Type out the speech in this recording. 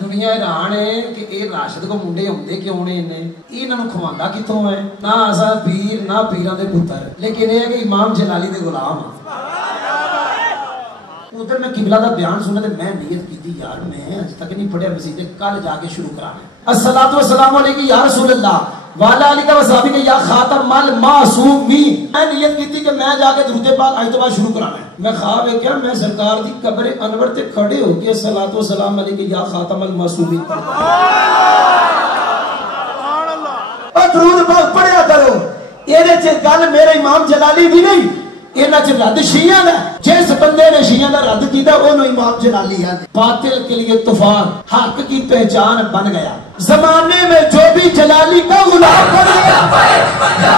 دنیا حیران ہے کہ اے راشد کو منڈے ہوندے کیوں نے انہاں نوں کھواندا کتوں ہے نہ اسا پیر نہ پیراں دے پتر لیکن اے ہے کہ امام جلالی دے غلام ادھر میں قبلہ دا بیان سنا تے میں نیت کیتی یار میں اج تک نہیں پڑھیا مسجد کل جا کے شروع کرانا ہے الصلوۃ والسلام علیک یا رسول اللہ والا علی کا وصحابی کے یا خاتم المعصومین میں نیت کیتی کہ میں جا کے درود پاک اج تو بعد شروع کرانا ہے میں خواب ہے کیا میں سرکار دی قبر انور تے کھڑے ہو کے الصلوۃ والسلام علیک یا خاتم المعصومین سبحان اللہ اور درود پاک پڑھیا کرو اے دے چ گل میرے امام جلالی دی نہیں انہاں چ رد شیعہ دا جس بندے نے شیعہ دا رد کیتا اونوں امام جلالی ہے باطل کے لیے طوفان حق کی پہچان بن گیا زمانے میں جو بھی جلالی کا غلام بن گیا